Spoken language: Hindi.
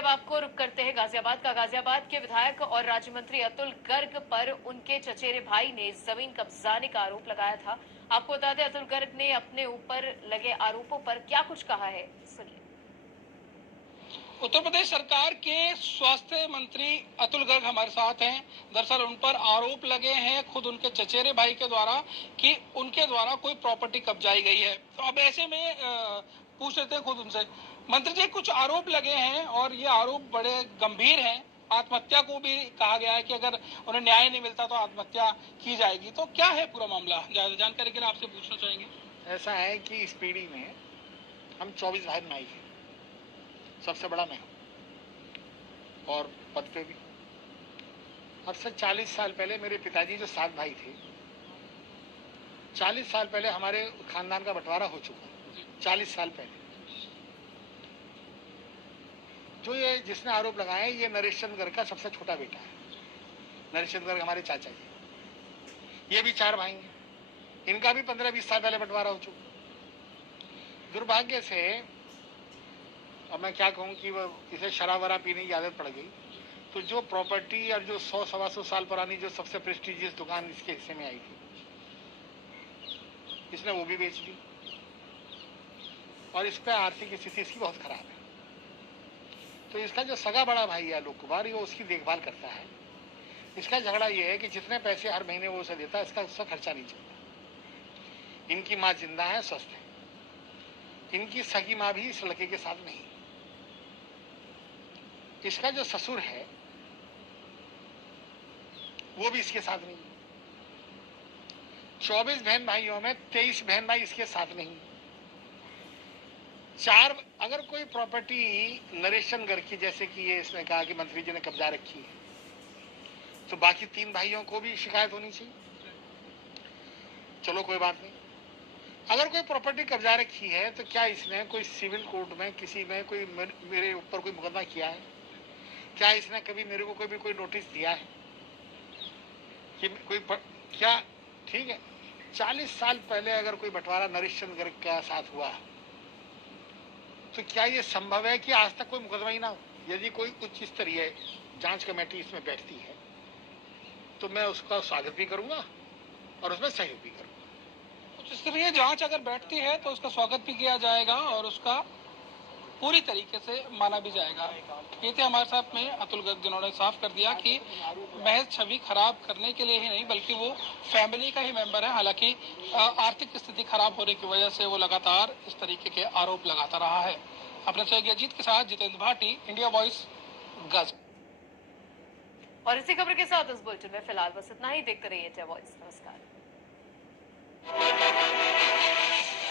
अब आपको रुक करते हैं गाजियाबाद का। गाजियाबाद के विधायक और राज्य मंत्री अतुल गर्ग पर उनके चचेरे भाई ने जमीन कब्जाने का आरोप लगाया था। आपको बता दें, अतुल गर्ग ने अपने ऊपर लगे आरोपों पर क्या कुछ कहा है, सुनिए। उत्तर प्रदेश सरकार के स्वास्थ्य मंत्री अतुल गर्ग हमारे साथ हैं। दरअसल उन पर आरोप लगे हैं खुद उनके चचेरे भाई के द्वारा कि उनके द्वारा कोई प्रॉपर्टी कब्जाई गई है। तो अब ऐसे में पूछ लेते हैं खुद उनसे। मंत्री जी, कुछ आरोप लगे हैं और ये आरोप बड़े गंभीर हैं। आत्महत्या को भी कहा गया है कि अगर उन्हें न्याय नहीं मिलता तो आत्महत्या की जाएगी। तो क्या है पूरा मामला, जानकारी के लिए आपसे पूछना चाहेंगे। ऐसा है कि इस पीढ़ी में हम 24 भाई भाई हैं, सबसे बड़ा मैं हूँ और पद पे भी। अब से 40 साल पहले मेरे पिताजी जो 7 भाई थे, 40 साल पहले हमारे खानदान का बंटवारा हो चुका। 40 साल पहले जो ये जिसने आरोप लगाए, ये नरेश चंद्र गर्ग का सबसे छोटा बेटा है। नरेश चंद्र गर्ग हमारे चाचा जी, ये भी 4 भाई हैं। इनका भी 15-20 साल पहले बंटवारा हो चुका। दुर्भाग्य से अब मैं क्या कहूँ कि वो इसे शराब वरा पीने की आदत पड़ गई, तो जो प्रॉपर्टी और जो 100-125 साल पुरानी जो सबसे प्रेस्टिजियस दुकान इसके हिस्से में आई थी, इसने वो भी बेच दी और इस पर आर्थिक स्थिति इसकी बहुत खराब है। तो इसका जो सगा बड़ा भाई है आलोक कुमार, ये उसकी देखभाल करता है। इसका झगड़ा ये है कि जितने पैसे हर महीने वो उसे देता है, उसका खर्चा नहीं चलता। इनकी माँ जिंदा है, स्वस्थ है। इनकी सगी माँ भी इस लड़के के साथ नहीं। इसका जो ससुर है वो भी इसके साथ नहीं। 24 बहन भाइयों में 23 बहन भाई इसके साथ नहीं। 4 अगर कोई प्रॉपर्टी नरेश चंद्र गर्ग की, जैसे कि ये इसने कहा कि मंत्री जी ने कब्जा रखी है, तो बाकी 3 भाइयों को भी शिकायत होनी चाहिए। चलो कोई बात नहीं। अगर कोई प्रॉपर्टी कब्जा रखी है तो क्या इसने कोई सिविल कोर्ट में किसी में कोई मेरे ऊपर कोई मुकदमा किया है? क्या इसने कभी मेरे को कोई नोटिस दिया है कि क्या? ठीक है, 40 साल पहले अगर कोई बंटवारा नरेश चंद्र गर्ग के साथ हुआ तो क्या ये संभव है कि आज तक कोई मुकदमा ही ना हो? यदि कोई उच्च स्तरीय जांच कमेटी इसमें बैठती है तो मैं उसका स्वागत भी करूंगा और उसमें सहयोग भी करूंगा। उच्च स्तरीय जांच अगर बैठती है तो उसका स्वागत भी किया जाएगा और उसका पूरी तरीके से माना भी जाएगा। ये थे हमारे साथ में अतुल गर्ग, जिन्होंने साफ कर दिया कि महज छवि खराब करने के लिए ही नहीं बल्कि वो फैमिली का ही मेंबर है। हालांकि आर्थिक स्थिति खराब होने की वजह से वो लगातार इस तरीके के आरोप लगाता रहा है। अपने सहयोगी अजीत के साथ जितेंद्र भाटी, इंडिया वॉइस, गाजियाबाद। और इसी खबर के साथ इस बुलेटिन में फिलहाल बस इतना ही। देखते रहिए इंडिया वॉइस। नमस्कार।